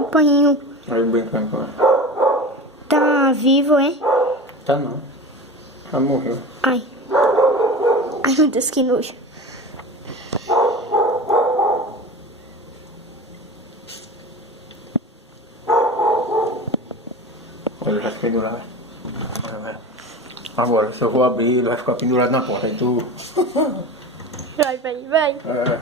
Ai, painho. Olha ele brincando com ela. Tá vivo, é? Tá não. Já morreu. Ai. Ai, meu Deus, que nojo. Olha, ele já se pendurado. Vai. Agora, se eu vou abrir, ele vai ficar pendurado na porta. Aí tu... Vai. É.